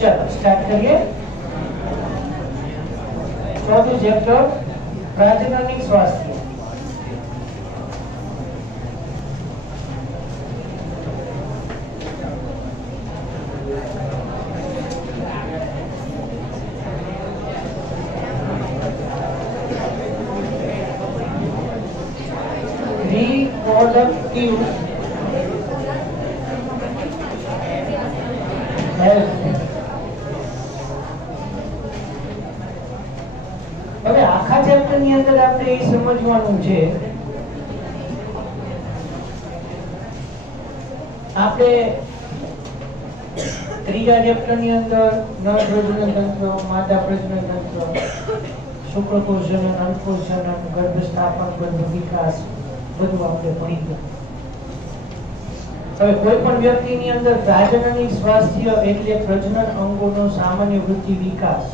चलो स्टार्ट करिए। चौथું ચેપ્ટર પ્રજનનિક સ્વાસ્થ્ય। Reproductive health। હવે આખા ચેપ્ટર ની અંદર આપણે એ સમજવાનું છે, આપણે ત્રીજા ચેપ્ટર ની અંદર નર પ્રજનન તંત્ર, માદા પ્રજનન તંત્ર, શુક્રકોષ જનન, અંડકોષ જનન, ગર્ભસ્થાપન, ગર્ભ વિકાસ બધું આપણે ભણી ગયા। હવે કોઈ પણ વ્યક્તિની અંદર પ્રજનનિક સ્વાસ્થ્ય એટલે પ્રજનન અંગોનો સામાન્ય વૃદ્ધિ વિકાસ,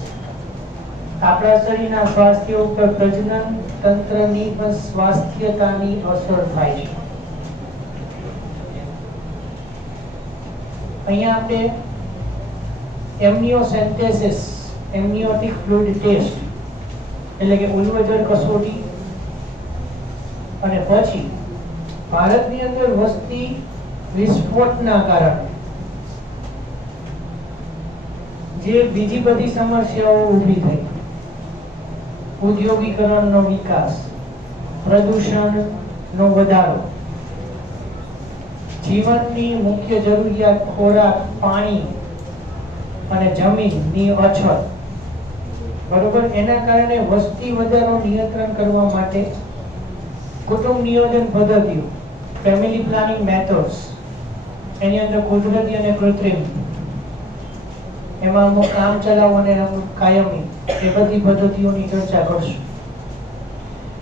આપણા શરીરના સ્વાસ્થ્ય ઉપર પ્રજનન તંત્રની પણ સ્વાસ્થ્યતાની અસર થાય છે। અહીંયા આપણે એમ્નિયોસેન્ટેસિસ, એમ્નિયોટિક ફ્લુઇડ ટેસ્ટ એટલે કે ઉલ્વજર કસોટી, અને પછી ભારતની અંદર વસ્તી વિસ્ફોટના કારણે જે બીજી બધી સમસ્યાઓ ઊભી થઈ, ઉદ્યોગીકરણનો વિકાસ, પ્રદૂષણનો વધારો, જીવનની મુખ્ય જરૂરિયાત ખોરાક, પાણી અને જમીનની અછત, બરોબર, એના કારણે વસ્તી વધારો નિયંત્રણ કરવા માટે કુટુંબ નિયોજન પદ્ધતિઓ, ફેમિલી પ્લાનિંગ મેથડ્સ, એની અંદર કુદરતી અને કૃત્રિમ, એમાં અમુક કામ ચલાવ અને અમુક કાયમી, એ બધી પદ્ધતિઓની ચર્ચા કરશું।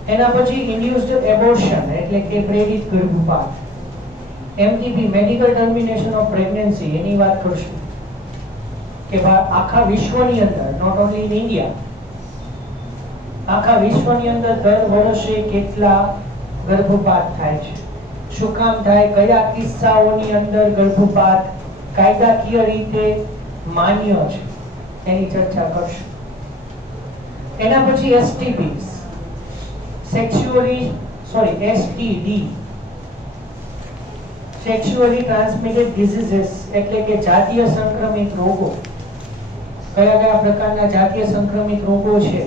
એના પછી ઇન્ડ્યુસ્ડ એબોર્શન એટલે કે પ્રેરિત ગર્ભપાત, MTP medical termination of pregnancy, એની વાત કરશું કે આખા વિશ્વની અંદર, નોટ ઓન્લી ઇન ઇન્ડિયા, આખા વિશ્વની અંદર દર વર્ષે કેટલા ગર્ભપાત થાય છે, શું કામ થાય, કયા કિસ્સાઓની અંદર ગર્ભપાત કાયદાકીય રીતે માન્ય છે, એની ચર્ચા કરશું। એના પછી એસટીડીઝ, એસટીડી, સેક્સ્યુઅલી ટ્રાન્સમિટેડ ડિસીઝીસ એટલે કે જાતીય સંક્રમિત રોગો, કયા કયા પ્રકારના જાતીય સંક્રમિત રોગો છે,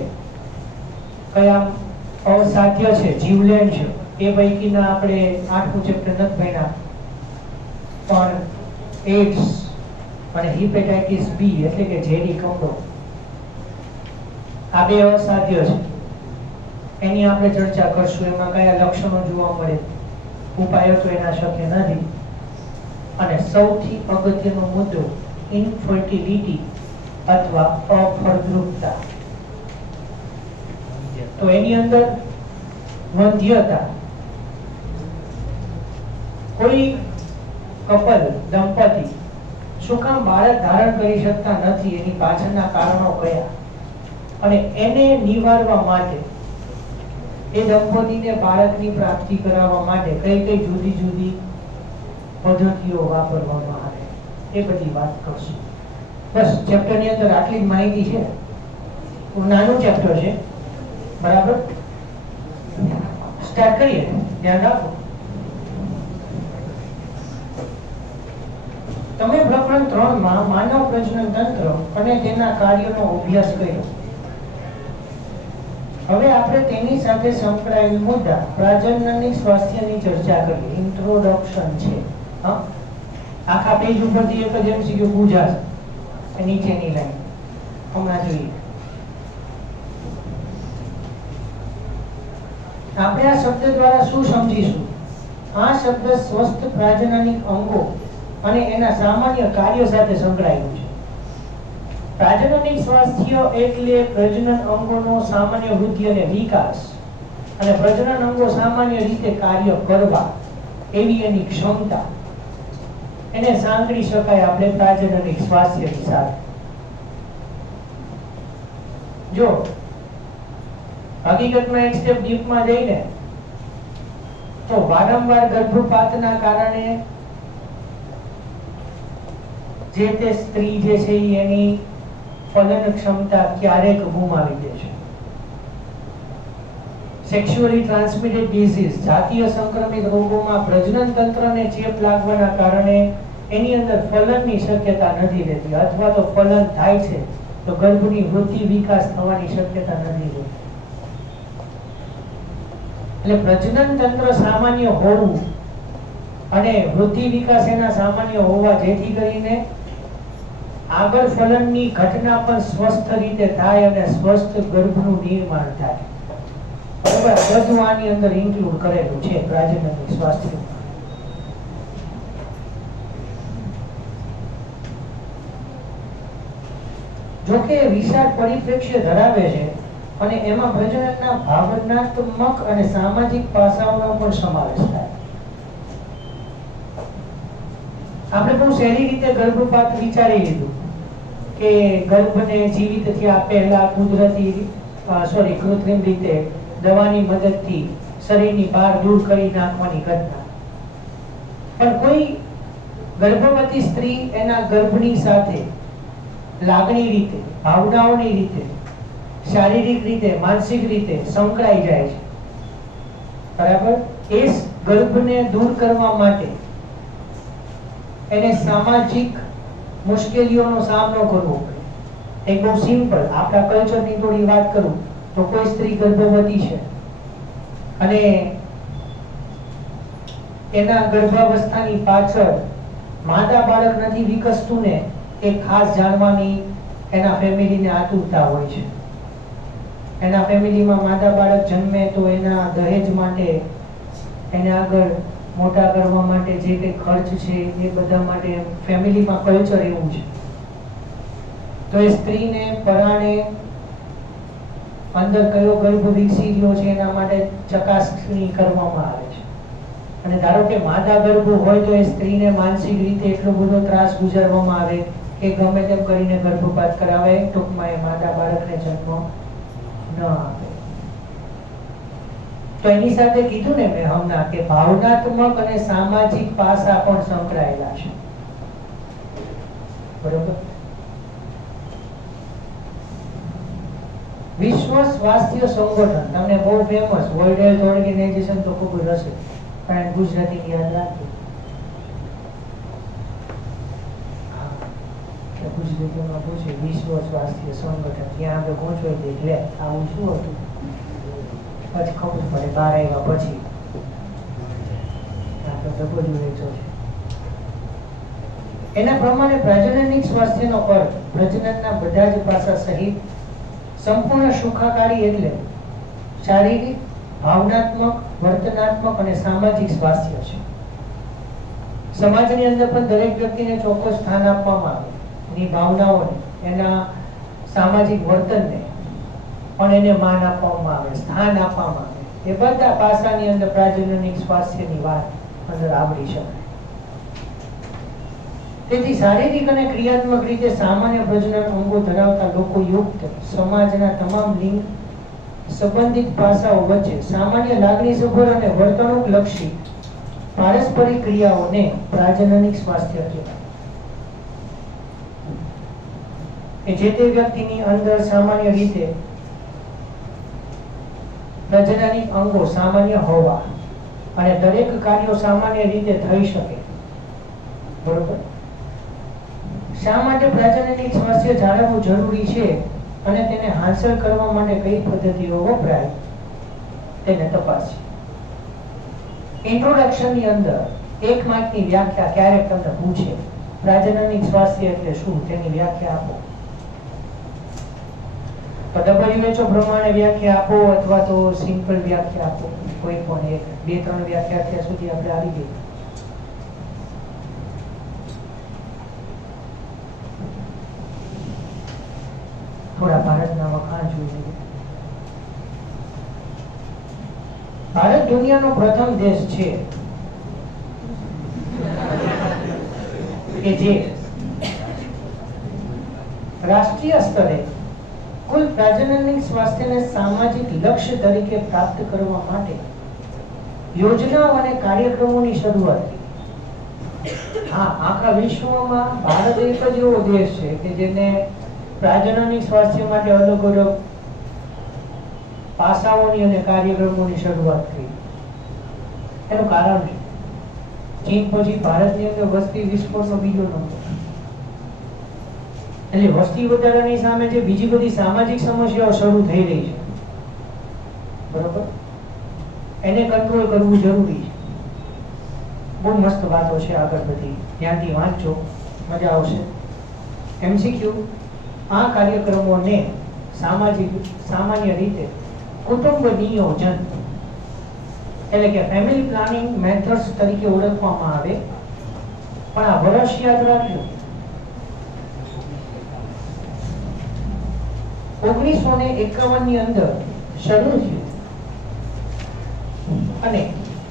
કયા અસાધ્ય છે, જીવલેણ છે, એ પૈકીના આપણે 8મું ચેપ્ટર નથી ભણ્યા, પણ એડ્સ અને હિપેટાઇટિસ બી એટલે કે ઝેરી કમળો, આ બે અસાધ્ય છે, એની આપણે ચર્ચા કરશું। એમાં કયા લક્ષણો જોવા મળે, ઉપાયો તો એના શક્ય નથી, અને સૌથી અગત્યનો મુદ્દો ઇનફર્ટિલિટી અથવા અફળદ્રુપતા, તો એની અંદર વંધ્યતા, કોઈ કપલ, દંપતી શું કામ બાળક ધારણ કરી શકતા નથી, એની પાછળના કારણો કયા, અને એને નિવારવા માટે, એ દંપતીને બાળકની પ્રાપ્તિ કરાવવા માટે કઈ કઈ જુદી જુદી પદ્ધતિઓ વાપરવામાં આવે, એ બધી વાત કરશું। બસ ચેપ્ટરની અંદર આટલી જ માહિતી છે, નાનું ચેપ્ટર છે, બરાબર। સ્ટાર્ટ કરીએ, ધ્યાન રાખો। તમે પ્રકરણ 3 માં માનવ પ્રજનન તંત્ર અને તેના કાર્યોનો અભ્યાસ કર્યો। હવે આપણે તેની સાથે સંકળાયેલ મુદ્દા પ્રજનનની સ્વાસ્થ્યની ચર્ચા કરીએ। ઇન્ટ્રોડક્શન છે, હા, આખા પેજ ઉપરથી એક જ એમસીક્યુ પૂછાશે, નીચેની લાઈન હમણાં જોઈએ। આપણે આ શબ્દ દ્વારા શું સમજીશું? આ શબ્દ સ્વસ્થ પ્રજનનિક અંગો અને એના સામાન્ય કાર્ય સાથે સંકળાયેલું છે। પ્રજનનિક સ્વાસ્થ્ય એટલે પ્રજનન અંગોનો સામાન્ય વૃદ્ધિ અને વિકાસ, અને પ્રજનન અંગો સામાન્ય રીતે કાર્ય કરવા એવી એની ક્ષમતા, એને સાંકળી શકાય આપણે પ્રજનનિક સ્વાસ્થ્યની સાથે। જો હકીકતમાં એક સ્ટેપ ડીપમાં જઈને તો વારંવાર ગર્ભપાતના કારણે જે તે સ્ત્રી જે છે એની ફલન ક્ષમતા ક્યારેક ગુમાવી દે છે. સેક્સ્યુઅલી ટ્રાન્સમિટેડ ડિઝીઝ, જાતીય સંક્રમિત રોગોમાં પ્રજનન તંત્રને ચેપ લાગવાના કારણે એની અંદર ફલનની શક્યતા નથી રહેતી, અથવા તો ફલન થાય છે તો ગર્ભની વૃદ્ધિ વિકાસ થવાની શક્યતા નથી રહેતી. એટલે પ્રજનન તંત્ર સામાન્ય હોવું અને વૃદ્ધિ વિકાસ એના સામાન્ય હોવા, જેથી કરીને આગળ ફલનની ઘટના પણ સ્વસ્થ રીતે થાય અને સ્વસ્થ ગર્ભનું નિર્માણ થાય. બરાબર, બધું આની અંદર ઇન્ક્લુડ કરેલું છે પ્રજનનની સ્વાસ્થ્ય. જોકે વિશાળ પરિપ્રેક્ષ્ય ધરાવે છે અને એમાં પ્રજનનના ભાવનાત્મક અને સામાજિક પાસાઓનો પણ સમાવેશ થાય. આપણે બહુ સહેલી રીતે ગર્ભપાત વિચારી લીધું કે ગર્ભને જીવિત થયા પહેલા કૃત્રિમ રીતે દવાની મદદથી શરીરની બહાર દૂર કરી નાખવાની ઘટના. પણ કોઈ ગર્ભવતી સ્ત્રી એના ગર્ભની સાથે લાગણી રીતે, ભાવનાઓની રીતે, શારીરિક રીતે, માનસિક રીતે સંકળાઈ જાય છે. બરાબર, એ ગર્ભને દૂર કરવા માટે એને સામાજિક મુશ્કેલીઓનો સામનો કરવો પડે. એક બહુ સિમ્પલ, આપણા કલ્ચરની થોડી વાત કરું તો કોઈ સ્ત્રી ગર્ભવતી છે અને એના ગર્ભાવસ્થાની પાછળ માદા બાળક નથી વિકસતું ને એ ખાસ જાણવાની એના ફેમિલીને આતુરતા હોય છે. એના ફેમિલીમાં માદા બાળક જન્મે તો એના દહેજ માટે, એને આગળ મોટા કરવા માટે જે કંઈ ખર્ચ છે એ બધા માટે ફેમિલીમાં કલ્ચર એવું છે. તો એ સ્ત્રીને પરાણે અંદર કયો ગર્ભ વિકસી રહ્યો છે એના માટે ચકાસણી કરવામાં આવે છે. અને ધારો કે માદા ગર્ભ હોય તો એ સ્ત્રીને માનસિક રીતે એટલો બધો ત્રાસ ગુજારવામાં આવે કે ગમે તેમ કરીને ગર્ભપાત કરાવે, ટૂંકમાં એ માદા બાળકને જન્મ ન આપે. તો એની સાથે કીધું ને મેં હમણાં કે ભાવનાત્મક અને સામાજિક પાસા પણ સંકળાયેલા છે. બરોબર. વિશ્વ સ્વાસ્થ્ય સંગઠન તમને બહુ ફેમસ, વર્લ્ડ હેલ્થ ઓર્ગેનાઇઝેશન તો ખૂબ જ હશે, પણ ગુજરાતી યાદ રાખજો. ગુજરાતીમાં પૂછે વિશ્વ સ્વાસ્થ્ય સંગઠન, ત્યાં આપણે પહોંચવાય દે એટલે આવું શું હતું પછી ખબર પડે બહાર આવ્યા પછી. એના પ્રમાણે પ્રજનનિક સ્વાસ્થ્યનો અર્થ પ્રજનનના બધા જ પાસા સહિત સંપૂર્ણ સુખાકારી એટલે શારીરિક, ભાવનાત્મક, વર્તનાત્મક અને સામાજિક સ્વાસ્થ્ય છે. સમાજની અંદર પણ દરેક વ્યક્તિને ચોક્કસ સ્થાન આપવામાં આવે. એની ભાવનાઓને, એના સામાજિક વર્તનને પણ એને માન આપવામાં આવે, સ્થાન આપવામાં આવે. એ બધા પાસાની અંદર પ્રજનનિક સ્વાસ્થ્યની વાત અંદર આવડી શકાય. તેથી શારીરિક અને ક્રિયાત્મક રીતે સામાન્ય પ્રજનન અંગો ધરાવતા લોકો યુક્ત સમાજના તમામ લિંગ સંબંધિત પાસાઓ વચ્ચે સામાન્ય લાગણીસભર અને વર્તણૂક લક્ષી પારસ્પરિક ક્રિયાઓને પ્રજનનિક સ્વાસ્થ્ય કહેવાય. કે જે તે વ્યક્તિની અંદર સામાન્ય રીતે પ્રજનનિક અંગો સામાન્ય હોવા અને દરેક કાર્યો સામાન્ય રીતે થઈ શકે. બરોબર. શા માટે પ્રજનનિક સ્વાસ્થ્ય જાળવવું જરૂરી છે અને તેને હાંસલ કરવા માટે કઈ પદ્ધતિઓ વપરાય તેને તપાસીએ. ઇન્ટ્રોડક્શન ની અંદર એક માર્કની વ્યાખ્યા ક્યારેક તમને પૂછે, પ્રજનનિક સ્વાસ્થ્ય એટલે શું, તેની વ્યાખ્યા આપો. તો WHO પ્રમાણે વ્યાખ્યા આપો અથવા તો સિમ્પલ વ્યાખ્યા આપો. કોઈ પણ એક, બે ત્રણ વ્યાખ્યા અત્યાર સુધી આપણે આવી ગઈ. થોડા ભારતના વખાણ જોઈએ. ભારત દુનિયાનો પ્રથમ દેશ છે કે જે રાષ્ટ્રીય સ્તરે કુલ પ્રજનનિક સ્વાસ્થ્યને સામાજિક લક્ષ્ય તરીકે પ્રાપ્ત કરવા માટે યોજનાઓ અને કાર્યક્રમોની શરૂઆત કરી. હા, આખા વિશ્વમાં ભારત એક જ એવો દેશ છે કે જેને પ્રજનનની સ્વાસ્થ્ય માટે અલગ અલગ પાસાઓની અને કાર્યક્રમોની શરૂઆત કરી. એનું કારણ છે ચીન પછી ભારતની અંદર વસ્તી વિસ્ફોટનો બીજો નંબર. એટલે વસ્તી વધારાની સામે જે બીજી બધી સામાજિક સમસ્યાઓ શરૂ થઈ રહી છે, બરોબર, એને કંટ્રોલ કરવું જરૂરી છે. બહુ મસ્ત વાતો છે, આગળ બધી ધ્યાનથી વાંચજો, મજા આવશે. MCQ આ કાર્યક્રમોને સામાન્ય રીતે કુટુંબ નિયોજન એટલે કે ફેમિલી પ્લાનિંગ મેથડ્સ તરીકે ઓળખવામાં આવે. પણ આ વર્ષ યાદ રાખજો, 1951 ની અંદર શરૂ થયું અને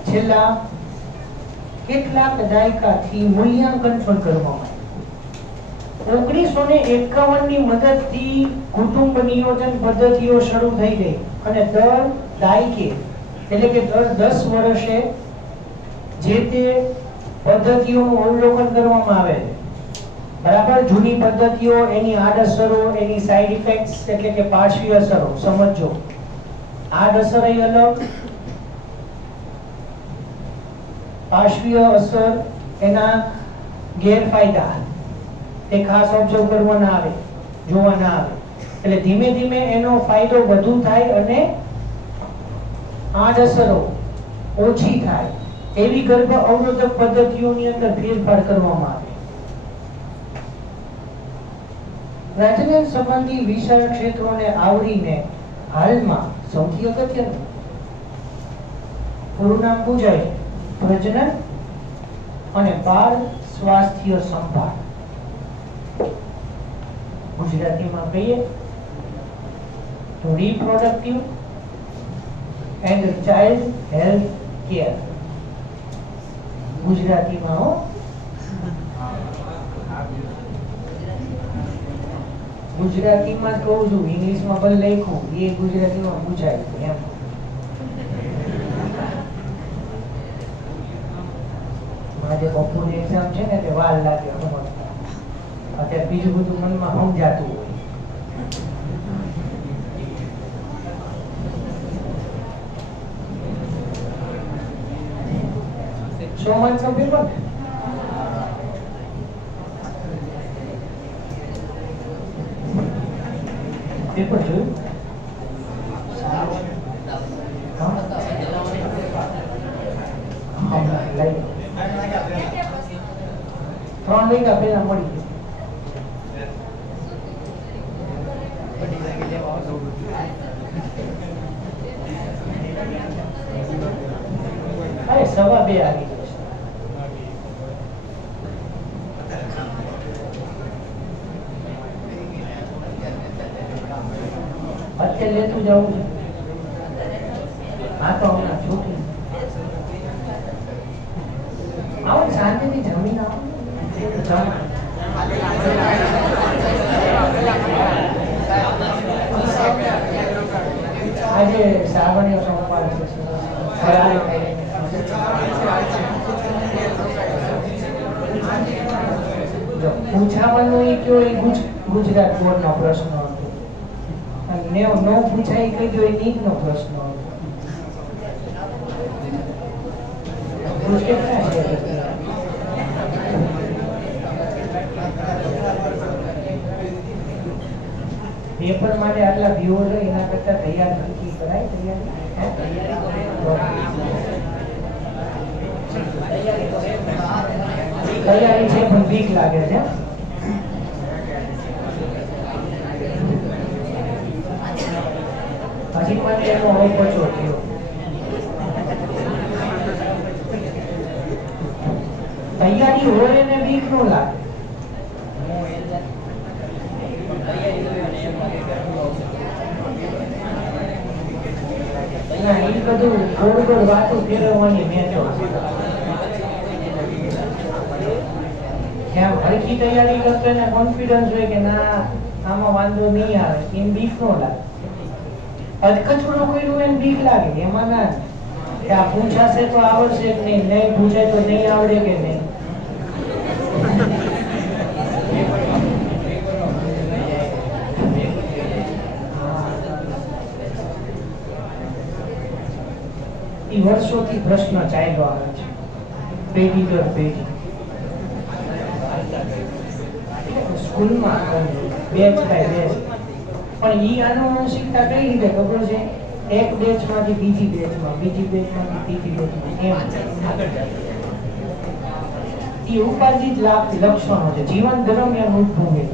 છેલ્લા કેટલાક દાયકાથી મૂલ્યાંકન પણ કરવામાં આવ્યું. 1951 ની મદદથી કુટુંબ નિયોજન પદ્ધતિઓ શરૂ થઈ ગઈ અને દર દાયકે એટલે કે દર 10 વર્ષે જે તે પદ્ધતિઓનું અવલોકન કરવામાં આવે છે. બરાબર, જૂની પદ્ધતિઓ, એની આડઅસરો, એની સાઇડ ઇફેક્ટ્સ એટલે કે પાર્શ્વ અસરો સમજો. આડઅસર અલગ, પાર્શ્વ અસર, એના ગેરફાયદા તે ખાસ ઓબ્ઝર્વ કરવાના આવે, જોવાના આવે. એટલે ધીમે ધીમે એનો ફાયદો વધુ થાય અને આડઅસરો ઓછી થાય એવી ગર્ભ અવરોધક પદ્ધતિઓની અંદર ફેરફાર કરવામાં આવે. પ્રજનન સંબંધી વિષય ક્ષેત્રોને આવરીને હાલમાં સૌથી અગત્યનું પૂરું નામ પૂછાય પ્રજનન અને બાળ સ્વાસ્થ્ય સંભાળ. ગુજરાતીમાં કહીએ તો reproductive and child health care. ગુજરાતીમાં હો, ગુજરાતીમાં કહું છું, ઇંગ્લિશમાં ભલે લખ્યું, એ ગુજરાતીમાં પૂછાય એમ. આજે બપોરની એક્ઝામ છે ને, એટલે વાર લાગે સમજતા. અત્યારે બીજું બધું મનમાં સમજાતું હોય. સોમન નો પેપર પેપર જોયું? ત્રણ મહિના પહેલા મળી ગયું. અરે 2:15 આવી જશે. અત્યારે લેતું જવું છે. હા તો હમણાં છૂટી આવો, શાંતિથી જમીન આવો. આજે શ્રાવણીય સોમવાર છે. પૂછાવાનું એ કયો, એ ગુજરાત બોર્ડ નો પ્રશ્ન હતો. નો પૂછાય કહી દો, એ નીટ નો પ્રશ્ન હતો. પેપર માટે આટલા વ્યૂ હોય, એના કરતા તૈયાર નથી કરાય. તૈયારી છે પણ બીક લાગે છે. હજી પણ એનો અવપચો થયો. તૈયારી હોય ને બીક નો લાગે. એ બધું ગોળ ગોળ વાતો ફેરવવાની મેચો. જ્યાં હરખી તૈયારી કરતો એને કોન્ફિડન્સ હોય કે ના આમાં વાંધો નહીં આવે, એમ બીક નો લાગે. અધકચરો કર્યું એને બીક લાગે. એમાં ના કે આ પૂછાશે તો આવડશે કે નહીં, નહીં પૂછાય તો નહીં આવડે કે નહીં. વર્ષોથી પ્રશ્ન ચાલ્યો આવે છે, પેઢી દર પેઢી. સ્કૂલમાં બેચ બાય બેચ, પણ ઈ આનુવંશિકતા કઈ રીતે ખબર છે? એક બેચમાંથી બીજી બેચમાં, બીજી બેચમાંથી ત્રીજી બેચમાં, એમ આગળ જાય. ઈ ઉપાર્જિત લક્ષણો છે, જીવન દરમિયાન ઉદ્ભવે.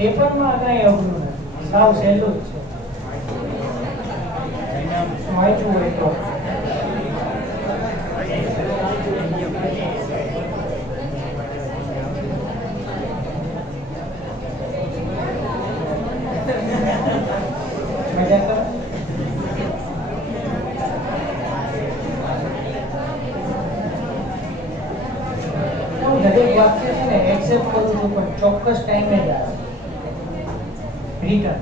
પેપરમાં કઈ અઘરું નથી, સાવ સહેલું જ છે. વાંચવું હોય તો દરેક વાક્ય છે ને એક્સેપ્ટ કરું છું, પણ ચોક્કસ ટાઈમે જ આવે રિટર્ન.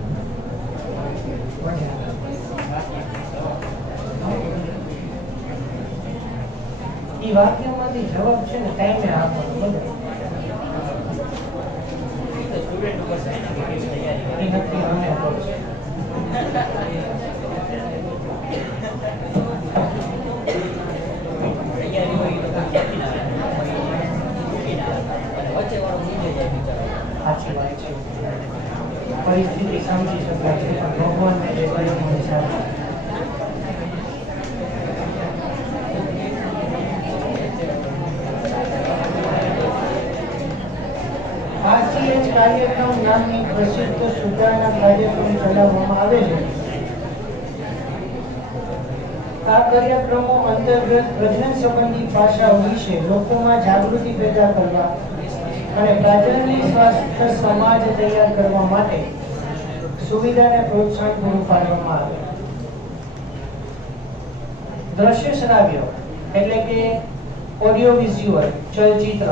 ઈ વાક્યમાંથી જવાબ છે ને ટાઈમે આપવાનો બધો. એ નક્કી અમે કરશે. સાચી વાત છે, પરિસ્થિતિ સમજી શકાય છે, પણ ભગવાનને જે કર્યું હોય સાચું. RCH કાર્યક્રમ નામની પ્રસિદ્ધ સુધારણા કાર્યક્રમ ચલાવવામાં આવે છે. આ કાર્યક્રમો અંતર્ગત પ્રજનન સંબંધી પાસાઓ વિશે લોકોમાં જાગૃતિ પેદા કરવા અને પ્રાજનની સ્વાસ્થ્ય સમાજ તૈયાર કરવા માટે સુવિધાને પ્રોત્સાહન પૂરું પાડવામાં આવે. દ્રશ્ય શ્રાવ્ય એટલે કે ઓડિયો વિઝ્યુઅલ, ચલચિત્ર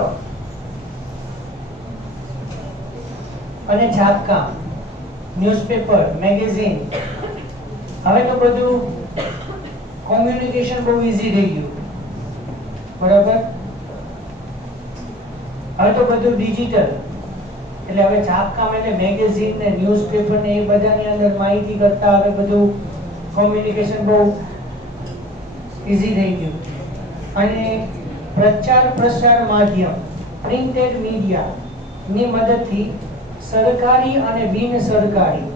અને છાપકામ, ન્યૂઝપેપર, મેગેઝીન. હવે તો બધું કોમ્યુનિકેશન બહુ ઈઝી થઈ ગયું, બરાબર? હવે તો બધું ડિજિટલ, એટલે હવે છાપકામ એટલે મેગેઝીન ને ન્યૂઝપેપર ને એ બધાની અંદર માહિતી કરતા હવે બધું કોમ્યુનિકેશન બહુ ઈઝી થઈ ગયું. અને પ્રચાર પ્રસાર માધ્યમ, પ્રિન્ટેડ મીડિયા ની મદદથી સરકારી અને બિન સરકારી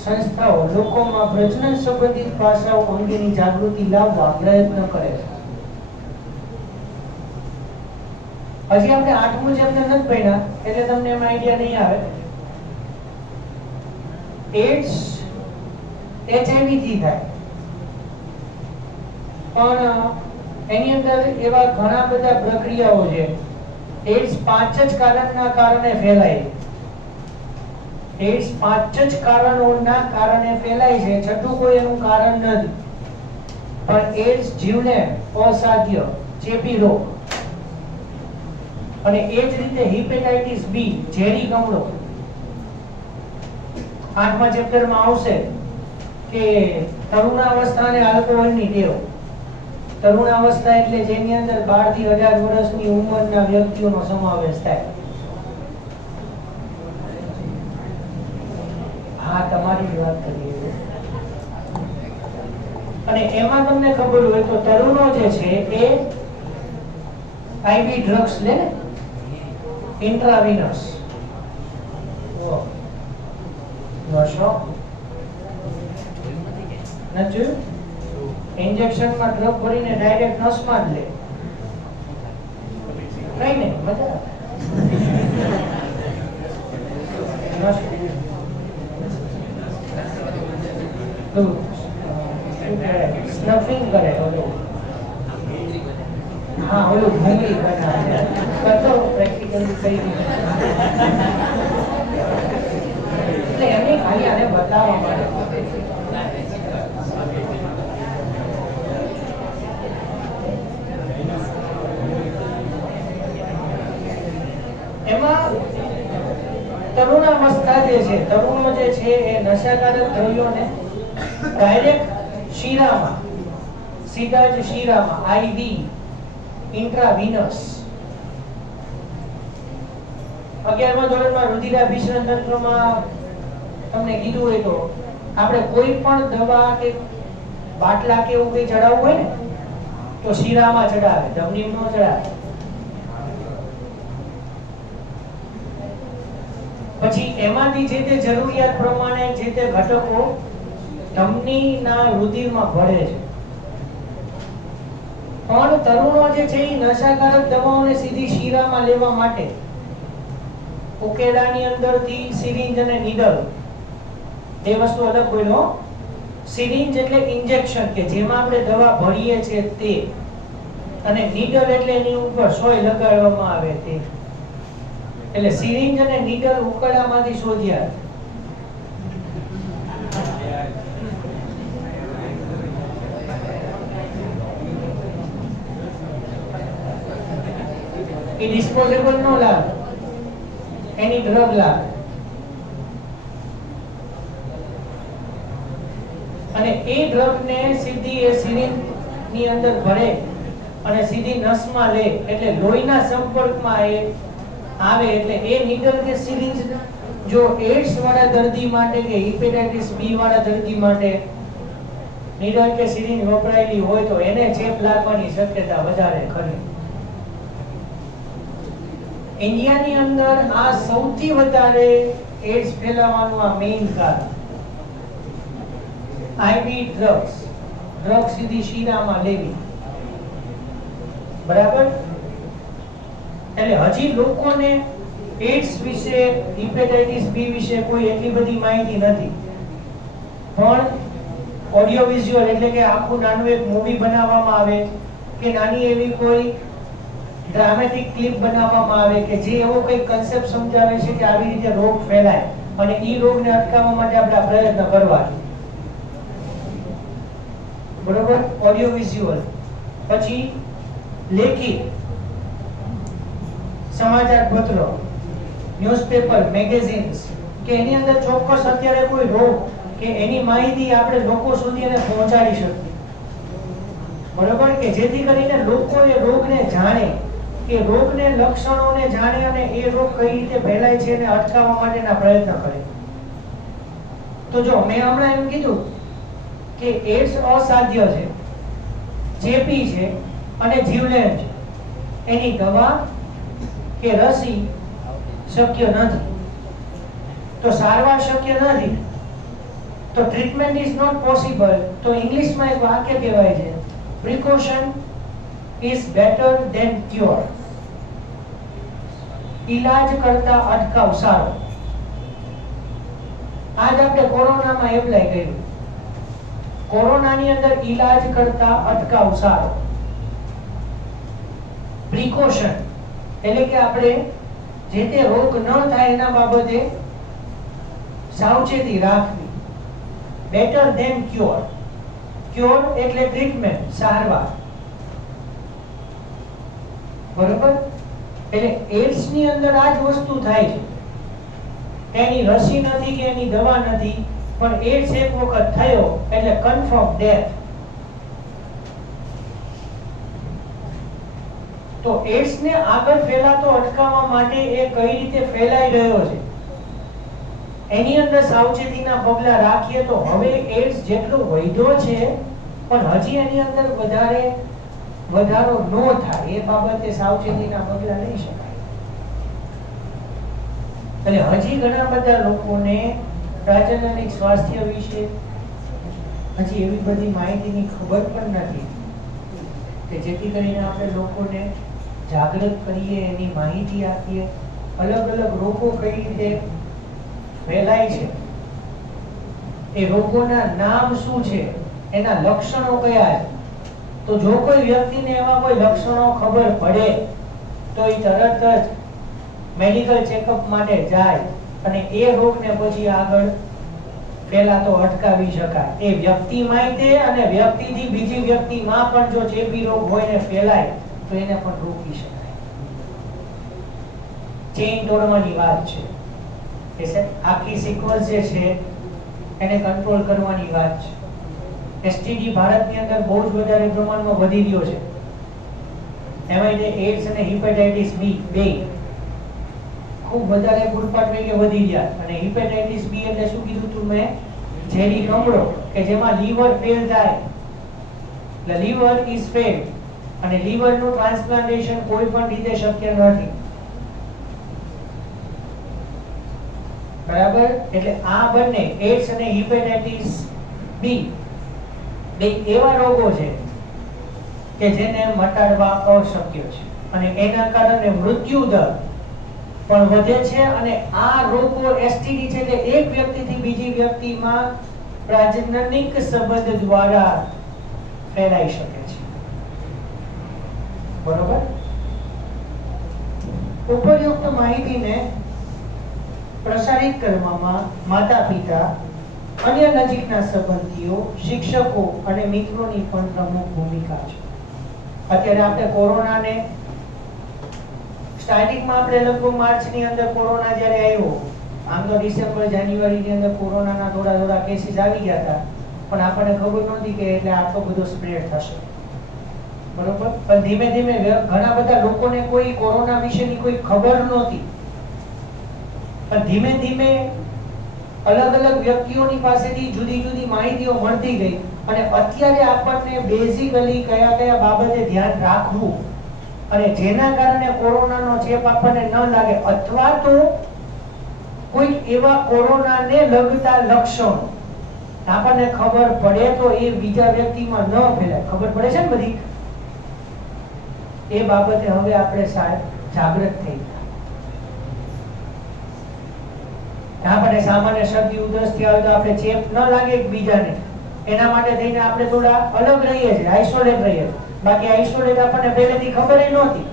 સંસ્થાઓ લોકોમાં પ્રજનન સંબંધિત પાસાઓ અંગેની જાગૃતિ લાવવા પ્રયત્ન કરે છે. હજી આપણે 8મું ચેપ્ટર નથી ભણ્યા એટલે તમને એમાં આઈડિયા નહીં આવે. એડ્સ HIV થી થાય, પણ એની અંદર એવા ઘણા બધા પ્રક્રિયાઓ છે. એડ્સ 5 જ કારણના કારણે ફેલાય. એડ્સ 5 જ કારણોના કારણે ફેલાય છે, છઠ્ઠું કોઈ એનું કારણ નથી. પણ એડ્સ જીવલેણ, અસાધ્ય, ચેપી રોગ, અને એ જ રીતે હેપેટાઇટિસ બી, ઝેરી કમળો. 8મા ચેપ્ટરમાં આવશે કે તરુણાવસ્થા અને આલ્કોહોલની ટેવ. તરુણાવસ્થા એટલે જેની અંદર 12 થી 18 વર્ષની ઉંમરના વ્યક્તિઓનો સમાવેશ થાય. હા, તમારી જ વાત કરીએ. અને એમાં તમને ખબર હોય તો તરુણો જે છે એ આઈવી ડ્રગ્સ લે ને, ઇન્ટ્રાવિનસ. નશો નથી, ઇન્જેક્શનમાં ડ્રગ ભરીને ડાયરેક્ટ નસમાં જ લે. કઈ નહીં, મજા સ્નફિંગ કરે. હા, ઓલું ભૂંગળી બનાવે કરતો પ્રેક્ટિકલી કઈ એટલે એમની ખાલી આને બતાવવા માટે. અવસ્થા જે છે, તરુણો જે છે એ નશાકારક દ્રવ્યોને ડાયરેક્ટ શીરામાં, સીધા જ શીરામાં, આઈવી, ઇન્ટ્રાવીનસ. 11મા ધોરણમાં રુધિરાભિસરણ તંત્રમાં તમને કીધું હોય તો આપણે કોઈ પણ દવા કે બાટલા કે એવું કંઈ ચડાવવું હોય ને તો શીરામાં ચડાવે, ધમનીમાં ન ચડાવે. પછી એમાંથી જે તે જરૂરિયાત પ્રમાણે જે તે ઘટકો ધમનીના રુધિરમાં ભળે છે. પણ તરુણો જે છે એ નશાકારક દવાઓને સીધી શીરામાં લેવા માટે ઉકેડાની અંદરથી સિરિંજ અને નીડલ, એ વસ્તુ અલગ બોલો. સિરિંજ એટલે ઇન્જેક્શન કે જેમાં આપણે દવા ભરીએ છીએ તે, અને નીડલ એટલે એની ઉપર સોય લગાડવામાં આવે તે. એટલે સિરિંજ અને નીડલ ઉકળામાંથી શોધ્યા. એ ડિસ્પોઝેબલ નો લાગે, એની ડ્રગ લાગે. અને એ ડ્રગ ને સીધી એ સિરિંજ ની અંદર ભરે અને સીધી નસમાં લે, એટલે લોહીના સંપર્કમાં એ આવે. એટલે એ નીડલ કે સિરિંજ જો એડ્સ વાળા દર્દી માટે કે હેપેટાઇટિસ બી વાળા દર્દી માટે નીડલ કે સિરિંજ વપરાયેલી હોય તો એને ચેપ લાગવાની શક્યતા વધારે ખરી. ઇન્ડિયાની અંદર આ સૌથી વધારે એડ્સ ફેલાવાનું આ મેઇન કારણ આઈવી ડ્રગ્સ, ડ્રગ સીધી શીરામાં લેવી. બરાબર. એટલે હજી લોકોને એડ્સ વિશે, હેપેટાઇટિસ બી વિશે કોઈ એટલી બધી માહિતી નથી. પણ ઓડિયો વિઝ્યુઅલ એટલે કે આખું નાનું એક મૂવી બનાવવામાં આવે કે નાની એવી કોઈ ડ્રામેટિક ક્લિપ બનાવવામાં આવે કે જે એવો કોઈ કન્સેપ્ટ સમજાવે છે કે આવી રીતે રોગ ફેલાય અને એ રોગને અટકાવવા માટે આપણે પ્રયત્ન કરવા. બરોબર. Audio visual. પછી લેખિત સમાચાર પત્રો, ન્યૂઝપેપર, મેગેઝિન્સ કે એની અંદર ચોક્કસ અત્યારે કોઈ રોગ કે એની માહિતી આપણે લોકો સુધી એને પહોંચાડી શકીએ. બરોબર. કે જેથી કરીને લોકો એ રોગને જાણે, કે રોગને લક્ષણોને જાણે અને એ રોગ કઈ રીતે ફેલાય છે એને અટકાવવા માટેના પ્રયત્ન કરે. તો જો મેં હમણાં એમ કીધું કે એડ્સ અસાધ્ય છે, ચેપી છે અને જીવલેણ છે. એની દવા કે રસી શક્ય નથી. તો સારવાર શક્ય નથી તો ટ્રીટમેન્ટ ઇઝ નોટ પોસિબલ. તો ઇંગ્લિશમાં એક વાક્ય કહેવાય છે, precaution is better than cure. ઈલાજ કરતા અટકાવ સારો. આજ આપણે કોરોનામાં એપ્લાય કર્યું. કોરોનાની અંદર ઈલાજ કરતા અટકાવ સારો. પ્રિકોશન એટલે કે આપણે જે તે રોગ ન થાય એના બાબતે સાવચેતી રાખવી. Better than cure. ક્યોર એટલે ટ્રીટમેન્ટ, સારવાર. બરોબર. એટલે એડ્સ ની અંદર આ જ વસ્તુ થાય છે. એની રસી નથી કે એની દવા નથી, પણ એડ્સ એક વખત થયો એટલે કન્ફર્મ ડેથ. તો એડ્સ ને આગળ ફેલાતો અટકાવવા માટે એ કઈ રીતે ફેલાઈ રહ્યો છે એની અંદર સાવચેતીના પગલા રાખીએ તો હવે એડ્સ જેટલો વધ્યો છે પણ હજી એની અંદર વધારો ન થાય એ બાબતે સાવચેતીના પગલા લઈ શકાય. એટલે હજી ઘણા બધા લોકોને પ્રજનનિક સ્વાસ્થ્ય વિશે હજી એવી બધી માહિતીની ખબર પણ નથી કે જેથી કરીને આપણે લોકોને જાગૃત કરીએ, એની માહિતી આપીએ. અલગ અલગ રોગો કઈ રીતે ફેલાય છે, એ રોગોના નામ શું છે, એના લક્ષણો કયા છે. તો જો કોઈ વ્યક્તિને એવા કોઈ લક્ષણો ખબર પડે તો એ તરત જ મેડિકલ ચેકઅપ માટે જાય અને એ રોગને પછી આગળ ફેલાતો અટકાવી શકાય. એ વ્યક્તિમાં તે અને વ્યક્તિથી બીજી વ્યક્તિમાં પણ જો ચેપી રોગ હોય ને ફેલાય તો એને પણ રોકી શકાય. ચેઇન તોડવાની વાત છે. કે આખી સિક્વન્સ જે છે એને કંટ્રોલ કરવાની વાત છે. એસટીડી ભારતની અંદર બહુ જ વધારે પ્રમાણમાં વધી રહ્યો છે. એમાં એડ્સ અને હિપેટાઇટિસ બી બે ખૂબ વધારે પૂરપાટ વેગે વધી રહ્યા. અને હિપેટાઇટિસ બી એટલે શું કીધું તું મેં? ઝેરી કમળો કે જેમાં લીવર ફેલ થાય. એટલે લીવર ઇઝ ફેલ અને લીવરનું ટ્રાન્સપ્લાન્ટેશન કોઈ પણ રીતે શક્ય નથી. બરાબર? એટલે આ બંને એડ્સ અને હિપેટાઇટિસ બી બે એવા રોગો છે કે જેને મટાડવા અશક્ય છે અને એના કારણે મૃત્યુ દર પણ વધે છે. અને આ રોગો એસટીડી છે તે એક વ્યક્તિથી બીજી વ્યક્તિમાં પ્રજનનિક સંબંધ દ્વારા ફેલાઈ શકે છે. બરોબર? ઉપરોક્ત માહિતીને પ્રસારિત કરવામાં માતા-પિતા, અન્ય નજીકના સંબંધીઓ, શિક્ષકો અને મિત્રોની પણ પ્રમુખ ભૂમિકા છે. અત્યારે આપણે કોરોનાને સ્ટાર્ટિંગમાં આપણે લગભગ માર્ચની અંદર કોરોના જ્યારે આવ્યો, આમ તો ડિસેમ્બર જાન્યુઆરીની અંદર કોરોનાના થોડા કેસીસ આવી ગયા હતા, પણ આપણને ખબર નહોતી કે એટલે આટલો બધો સ્પ્રેડ થશે. બરોબર? પણ ધીમે ધીમે ઘણા બધા લોકોને કોઈ કોરોના વિશેની કોઈ ખબર નહોતી, પણ ધીમે ધીમે અલગ અલગ વ્યક્તિઓની પાસેથી જુદી જુદી માહિતીઓ મળતી ગઈ. અને અત્યારે આપણને બેઝિકલી કયા કયા બાબતે ધ્યાન રાખવું અને જેના કારણે કોરોનાનો ચેપ આપણને ન લાગે, અથવા તો કોઈ એવા કોરોનાને લગતા લક્ષણો આપણને ખબર પડે તો એ બીજા વ્યક્તિમાં ન ફેલાય. ખબર પડે છે ને બધી? એ બાબતે હવે આપણે જાગૃત થઈ ગયા. આપણને સામાન્ય શરદી ઉધરસ થી આવે તો આપણે ચેપ ન લાગે એકબીજાને, એના માટે થઈને આપણે થોડા અલગ રહીએ છીએ, આઇસોલેટ રહીએ છીએ. બાકી આઇસોલેટ આપણને પહેલેથી ખબર જ નહોતી.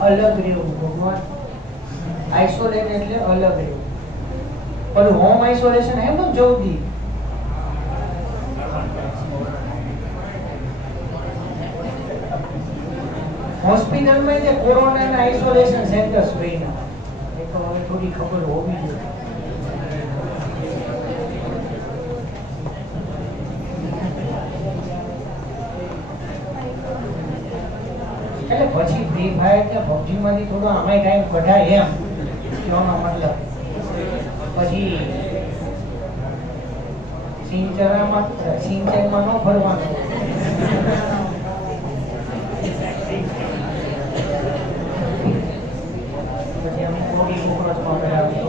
અલગ રહેવું ભગવાન. આઇસોલેટ એટલે અલગ રહેવું. પણ હોમ આઇસોલેશન એમ ન જવું દી. હોસ્પિટલમાં જે કોરોનાના આઇસોલેશન સેન્ટર્સ બન્યા, એ તો હવે થોડી ખબર હોવી જોઈએ. એટલે પછી ફ્રી ફાયર કે પબજી માંથી થોડો આમાંય ટાઈમ કઢાય એમ કહેવાનો મતલબ. પછી સિંચનમાં ન ફરવાનું. પછી અમે કોડી કોકરોચમાં કરાવી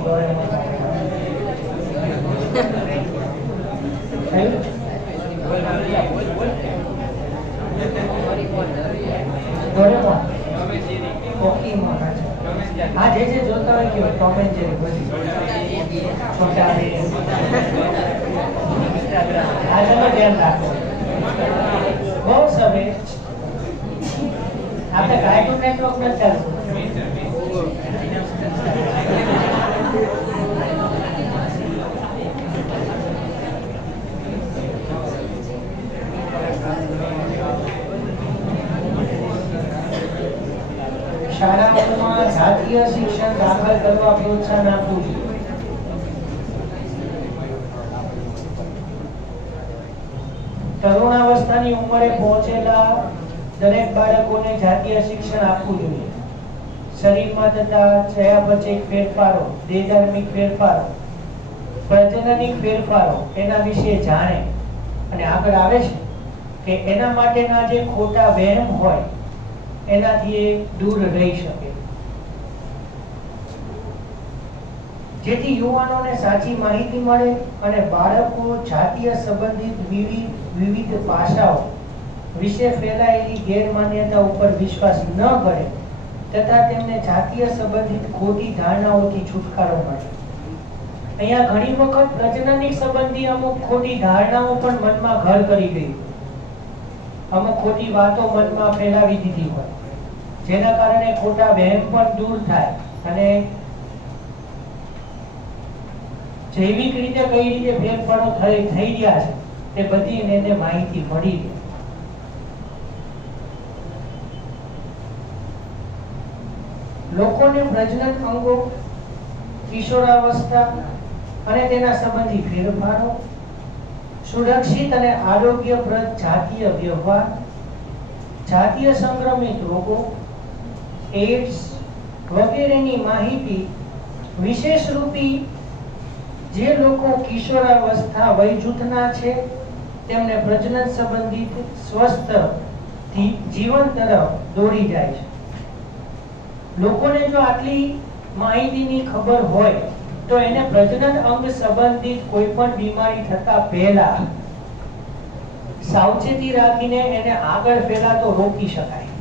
આ જે જોતા હોય કે ટોમ એન્ડ જેરી બધી છોટા ભીમ આ તમે ધ્યાન રાખો. બહુ હવે આપણે કાર્ટૂન નેટવર્ક નથી ચાલતું. શાળાઓમાં જાતીય શિક્ષણ દાખલ કરવા પ્રોત્સાહન આપવું જોઈએ. તરુણાવસ્થાની ઉંમરે પહોંચેલા દરેક બાળકોને જાતીય શિક્ષણ આપવું જોઈએ. શરીરમાં થતા ચયાપચયિક ફેરફારો, દેહધાર્મિક ફેરફારો, પ્રજનનિક ફેરફારો એના વિશે જાણે. અને આગળ આવે છે કે એના માટેના જે ખોટા વહેમ હોય એનાથી એ દૂર રહી શકે, જેથી યુવાનોને સાચી માહિતી મળે અને બાળકો જાતીય સંબંધિત વિવિધ પાસાઓ વિશે ફેલાયેલી ગેરમાન્યતા ઉપર વિશ્વાસ ન કરે તથા તેમને જાતીય સંબંધિત ખોટી ધારણાઓથી છુટકારો મળે. અહીંયા ઘણી વખત પ્રજનનિક સંબંધી અમુક ખોટી ધારણાઓ પણ મનમાં ઘર કરી ગઈ, અમુક ખોટી વાતો મનમાં ફેલાવી દીધી હોય, જેના કારણે ખોટા વહેમ પણ દૂર થાય અને જૈવિક રીતે કઈ રીતે ફેરફારો થઈ રહ્યા છે તે બધી એને માહિતી મળી રહે. લોકોને પ્રજનન અંગો, કિશોરાવસ્થા અને તેના સંબંધી ફેરફારો, સુરક્ષિત અને આરોગ્યપ્રદ જાતીય વ્યવહાર, જાતીય સંક્રમિત રોગો, એડ્સ વગેરેની માહિતી વિશેષ રૂપી જે લોકો કિશોરાવસ્થા વય જૂથના છે તેમને પ્રજનન સંબંધિત સ્વસ્થ જીવન તરફ દોરી જાય છે. લોકોને જો આટલી માહિતીની ખબર હોય તો એને પ્રજનન અંગ સંબંધિત કોઈ પણ બીમારી થતા પહેલા સાવચેતી રાખીને એને આગળ ફેલાતો રોકી શકાય.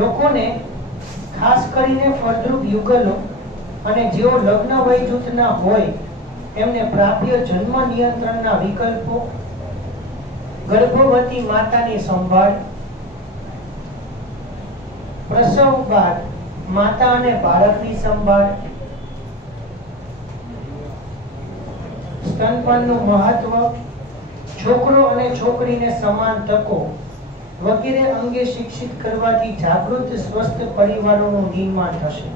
લોકોને ખાસ કરીને ફળદ્રુપ યુગલો અને જેઓ લગ્ન વય જૂથના હોય એમને પ્રાપ્ય જન્મ નિયંત્રણના વિકલ્પો, ગર્ભવતી માતાની સંભાળ, પ્રસવ બાદ માતા અને બાળકની સંભાળ, સ્તનપાનનું મહત્વ, છોકરો અને છોકરીને સમાન તકો વગેરે અંગે શિક્ષિત કરવાથી જાગૃત સ્વસ્થ પરિવારોનું નિર્માણ થશે.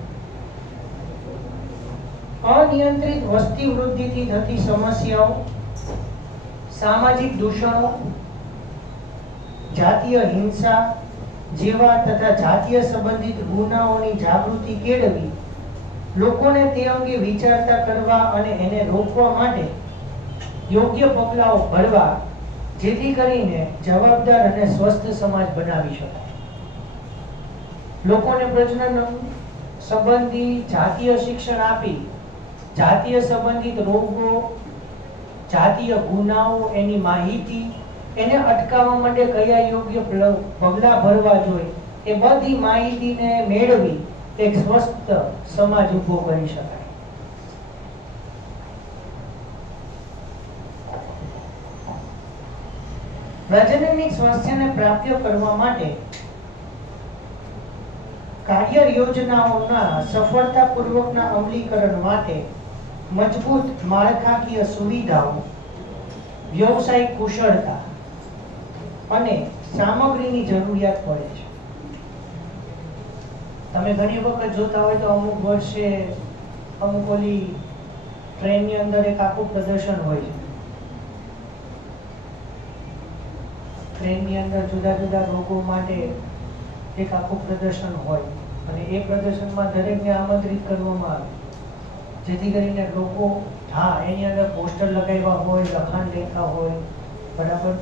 અનિયંત્રિત વસ્તી વૃદ્ધિથી થતી સમસ્યાઓ, સામાજિક દૂષણો, જાતીય હિંસા જેવા તથા જાતીય સંબંધિત ગુનાઓની જાગૃતિ કેળવી લોકોને તે અંગે વિચારતા કરવા અને એને રોકવા માટે યોગ્ય પગલાઓ ભરવા, જેથી કરીને જવાબદાર અને સ્વસ્થ સમાજ બનાવી શકાય. લોકોને પ્રજનન સંબંધી જાતીય શિક્ષણ આપી જાતીય સંબંધિત રોગો, જાતીય ગુનાઓ, એની માહિતી, એને અટકાવવા માટે કયા યોગ્ય પગલાં ભરવા જોઈએ એ બધી માહિતીને મેળવી એક સ્વસ્થ સમાજ ઉભો કરી શકાય. પ્રજનનની સ્વાસ્થ્યને પ્રાપ્ત કરવા માટે કાર્ય યોજનાઓના સફળતાપૂર્વકના અમલીકરણ માટે મજબૂત માળખાકીય સુવિધાઓ, વ્યવસાયિક કુશળતા અને સામગ્રીની જરૂરિયાત પડે છે. તમે ઘણી વખત જોતા હોય તો અમુક વર્ષે અમુક ઓલી ટ્રેનની અંદર એક આખું પ્રદર્શન હોય છે. ટ્રેનની અંદર જુદા જુદા રોગો માટે એક આખું પ્રદર્શન હોય અને એ પ્રદર્શનમાં દરેકને આમંત્રિત કરવામાં આવે જેથી કરીને લોકો એની અંદર પોસ્ટર લગાવ્યા હોય, લખાણ લેખા હોય, બરાબર,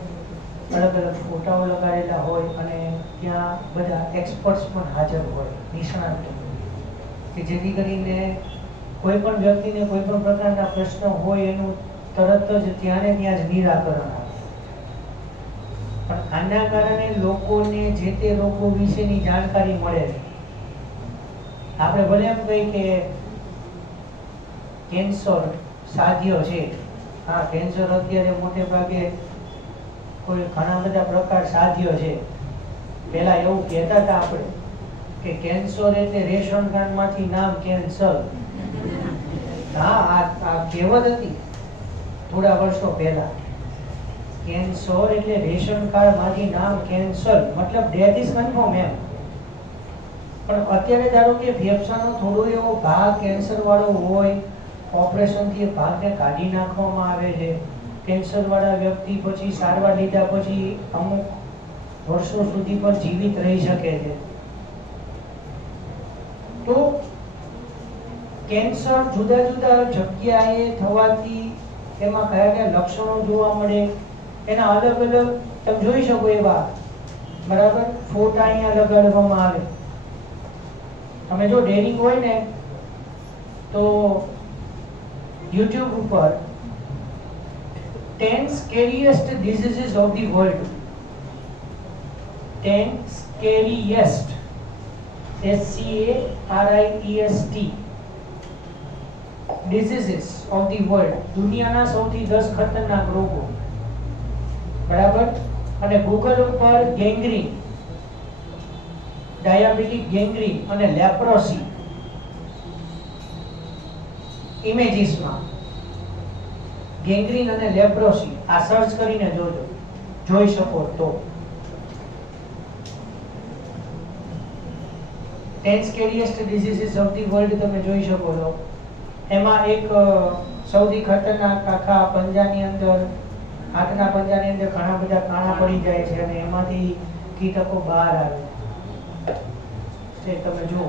અલગ અલગ ફોટાઓ લગાડેલા હોય અને ત્યાં બધા એક્સપર્ટ્સ પણ હાજર હોય, નિષ્ણાતો, કે જેથી કરીને કોઈ પણ વ્યક્તિને કોઈ પણ પ્રકારના પ્રશ્ન હોય એનું તરત જ ત્યાં જ નિરાકરણ આવે. પણ આના કારણે લોકોને જે તે રોગો વિશેની જાણકારી મળે છે. આપણે ભલે એમ કહીએ કે કેન્સર સાધ્ય છે, હા, કેન્સર અત્યારે મોટે ભાગે કોઈ ઘણા બધા પ્રકાર સાધ્ય છે. પહેલા એવું કહેતા હતા આપણે કે કેન્સર એટલે રેશન કાર્ડમાંથી નામ કેન્સર. હા, આ કહેવત હતી થોડા વર્ષો પહેલા. કેન્સર એટલે રેશન કાર્ડમાંથી નામ કેન્સર, મતલબ ડેથ ઇઝ કન્ફર્મ એમ. પણ અત્યારે ધારો કે ફેફસાનો થોડો એવો ભાગ કેન્સર વાળો હોય, ઓપરેશનથી ભાગને કાઢી નાખવામાં આવે છે. કેન્સર વાળા વ્યક્તિ પછી સારવાર લીધા પછી અમુક વર્ષો સુધી પણ જીવિત રહી શકે છે. તો કેન્સર જુદા જુદા જગ્યાએ થવાથી એમાં કયા કયા લક્ષણો જોવા મળે એના અલગ અલગ તમે જોઈ શકો એવા, બરાબર, ફોટા અહીંયા લગાડવામાં આવે. તમે જો ડેરિંગ હોય ને તો YouTube ઉપર 10 scariest diseases of the world, 10 scariest, SCARIEST diseases of the world, દુનિયાના સૌથી 10 ખતરનાક રોગો, બરાબર. અને ગૂગલ ઉપર ગેંગ્રીન, ડાયાબિટીક ગેંગ્રીન અને લેપ્રોસી ઇમેજીસમાં ગેંગ્રીન અને લેપ્રોસી આ સર્ચ કરીને જોજો, જોઈ શકો તો 10 scariest diseases of the world તમે જોઈ શકો છો. એમાં એક સૌથી ખતરનાક આખા પંજાની અંદર, હાથના પંજાની અંદર ઘણા બધા કાણા પડી જાય છે અને એમાંથી કીટકો બહાર આવે છે. તમે જુઓ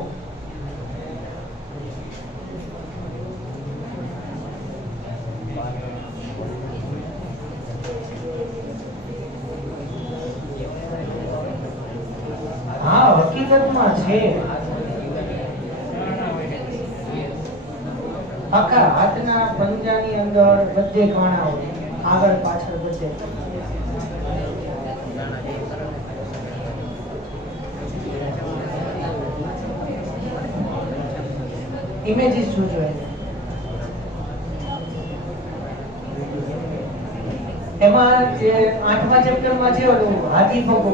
હા હકીકતમાં છે. આખા હાથના પંજાની અંદર બધે કાણા હોય, આગળ પાછળ બધે. ઇમેજીસ જોજો. એમાં જે 8મા ચેપ્ટરમાં છે ઓલું હાથી પગો.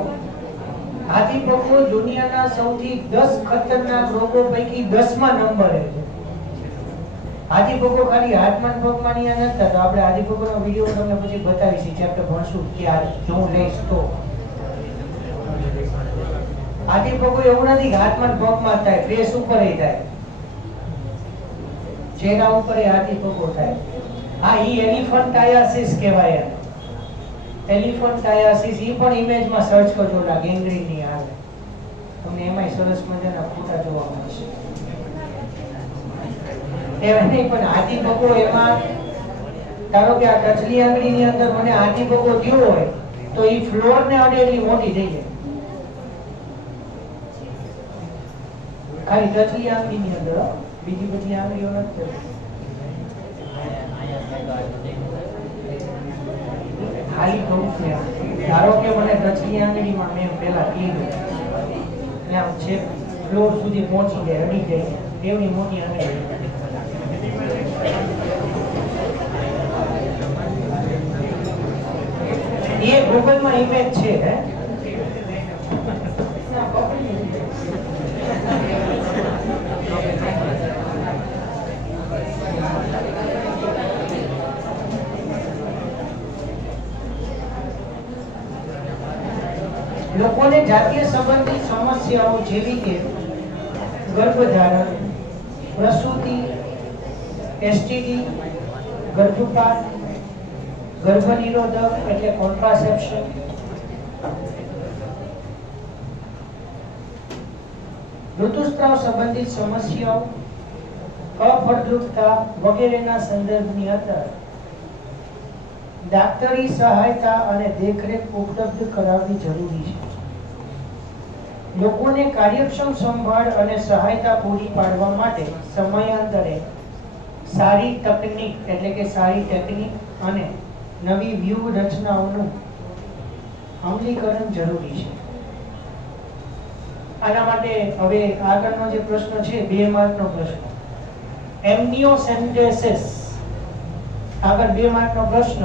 હાથી પગો દુનિયાના સૌથી 10 ખતરનાક રોગો પૈકી 10મા નંબરે છે. હાથી પગો ખાલી હાથમાં પગમાં ની નથી થતો. આપણે હાથી પગોનો વિડિયો તમને પછી બતાવીશું, ચેપ્ટર ભણશું ત્યારે જો હું લઈશ તો. હાથી પગો એવું નથી કે હાથમાં પગમાં થાય, ફેસ ઉપર થાય, ચહેરા ઉપર હાથી પગો થાય. હા, ઈ એલિફન્ટાયાસિસ કહેવાય. એલિફન્ટાયાસિસ ઈ પણ ઇમેજમાં સર્ચ કરજો, ગેંગ્રીન ની આવે તમને એમાંય સરસ મજાના ફોટા જોવા મળશે. એમ નહીં પણ હાથી પગો એમાં ધારો કે આ ટચલી આંગળીની અંદર મને હાથી પગો થયો હોય તો ઈ ફ્લોર ને અડે એટલી મોટી થઈ જાય. ખાલી ટચલી આંગળીની અંદર, બીજી બધી આંગળીઓ નથી. ખાલી કહું છું, ધારો કે મને ટચલી આંગળીમાં મેં પેલા કીધું આમ છે ફ્લોર સુધી પહોંચી જાય, અડી જાય, એવની મોટી આંગળી. ये गूगल में इमेज છે હે. લોકોને જાતીય સંબંધિત સમસ્યાઓ જેવી કે ગર્ભધારણ, પ્રસૂતિ, એસટીડી, ગર્ભપાત, ગર્ભ નિરોધક એટલે કોન્ટ્રાસેપ્શન, ઋતુસ્રાવ સંબંધિત સમસ્યાઓ, અફળદ્રુપતા વગેરેના સંદર્ભની અંદર ડાક્ટરી સહાયતા અને દેખરેખ ઉપલબ્ધ કરાવવી જરૂરી છે. લોકોને કાર્યક્ષમ સંભાળ અને સહાયતા પૂરી પાડવા માટે સમયાંતરે સારી તકનીક એટલે કે સારી ટેકનિક અને નવી વ્યૂહરચનાઓનું અમલીકરણ જરૂરી છે. આના માટે હવે આગળનો જે પ્રશ્ન છે 2 માર્કનો પ્રશ્ન, એમનિયોસેન્ટેસિસ. આગળ 2 માર્કનો પ્રશ્ન,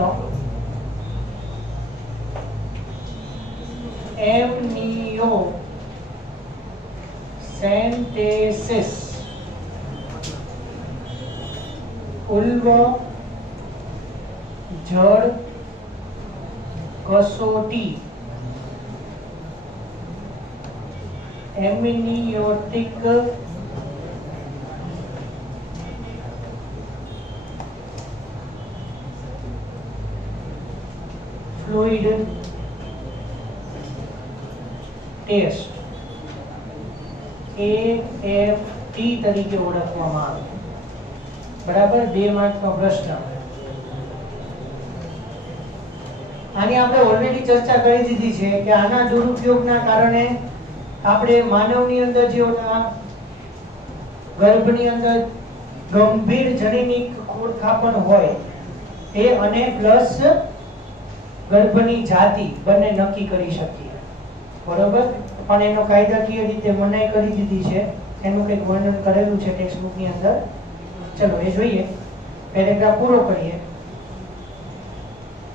એમનિયોસેન્ટેસિસ ઉલ્વ જળ કસોટી એમનિયોટિક ફ્લુઇડ ટેસ્ટ AFT તરીકે ઓળખવામાં આવે. બરાબર, 2 માર્કનો પ્રશ્ન. આની આપણે ઓલરેડી ચર્ચા કરી દીધી છે કે આના દુરુપયોગના કારણે આપણે માનવની અંદર જે ગર્ભની અંદર ગંભીર જનીનિક ખોડખાપણ હોય એ અને પ્લસ ગર્ભની જાતિ બંને નક્કી કરી શકીએ. બરોબર, પણ એનો કાયદાકીય રીતે મનાઈ કરી દીધી છે. એનું કંઈક વર્ણન કરેલું છે ટેક્સ્ટ બુકની અંદર. ચલો એ જોઈએ, પેરેગ્રાફ પૂરો કરીએ.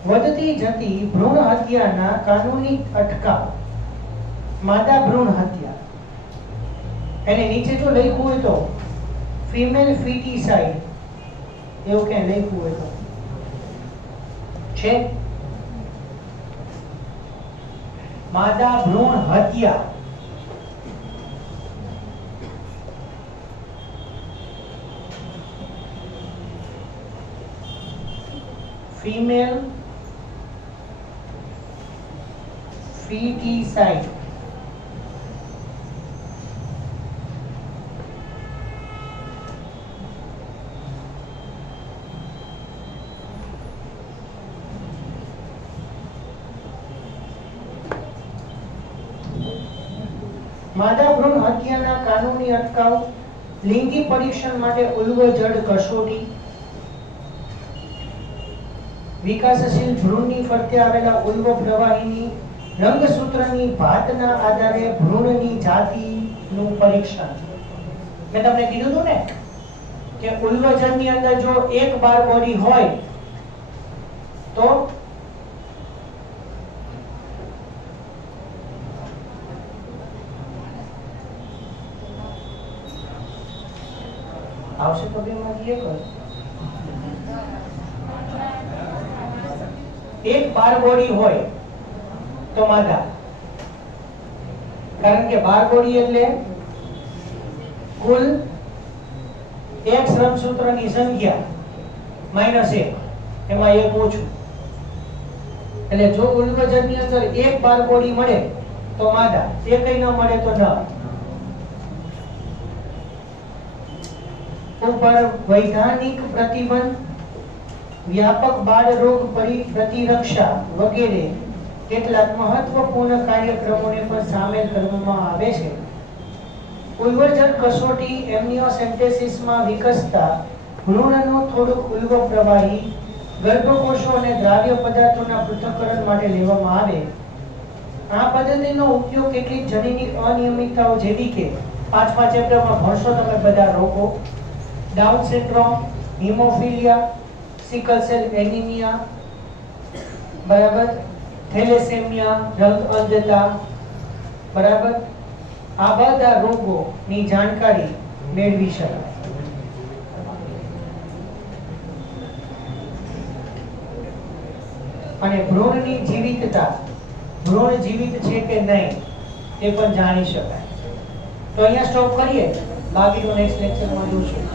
વધતી જતી ભ્રૂણ હત્યાના કાનૂની અટકાવ, માદા ભ્રૂણ હત્યા. એને નીચે જો લખ્યું હોય તો ફિમેલ ફીટીસાઇડ એવું ક્યાં લખ્યું હોય તો છે? માદા ભ્રૂણ હત્યા ફીમેલ feticide. માદા ભ્રૂણ હત્યાના કાનૂની અટકાવ, લિંગી પરીક્ષણ માટે ઉલ્વજડ કસોટી, વિકાસશીલ ભ્રૂણની ફરતે આવેલા ઉલ્વ પ્રવાહીની રંગસૂત્રની ભાતના આધારે ભ્રૂણની જાતિનું પરીક્ષણ. મેં તમને કીધું હતું ને કે ઉલ્વજનની અંદર જો એક બાર બોડી હોય તો આવશે તો બેમાંથી એક બાર બોડી હોય તો માદા, કારણ કે બાર બોડી એટલે કુલ એક શ્રમસૂત્રની સંખ્યા -1, એમાં એક ઓછું. એટલે જો ઉલ્વજનની અંદર એક બાર બોડી મળે તો માદા, એકય ન મળે તો ન. ઉપર વૈધાનિક પ્રતિબંધ, વ્યાપક બાળ રોગ પ્રતિરક્ષા વગેરે કેટલાક મહત્વપૂર્ણ કાર્યક્રમોને પણ સામેલ કરવામાં આવે છે. ઉલ્વજન કસોટી એમ્નિયોસેન્ટેસિસમાં વિકસતા ભ્રૂણનું થોડુંક ઉલ્વ પ્રવાહી ગર્ભકોષો અને દ્રાવ્ય પદાર્થોના પૃથ્થકરણ માટે લેવામાં આવે. આ પદ્ધતિનો ઉપયોગ કેટલીક જનીનિક અનિયમિતતાઓ જેવી કે 5મા ચેપ્ટરમાં ભણશો તમે બધા રોગો, down syndrome, haemophilia, sickle cell anaemia, બરાબર, થેલેસેમિયા, રંગ અંધતા, બરાબર, આ બધા રોગોની જાણકારી મેળવી શકાય. અને ભ્રૂણની જીવિતતા, ભ્રૂણ જીવિત છે કે નહીં તે પણ જાણી શકાય. તો અહીંયા સ્ટોપ કરીએ, બાકીનું નેક્સ્ટ લેક્ચરમાં જોઈશું.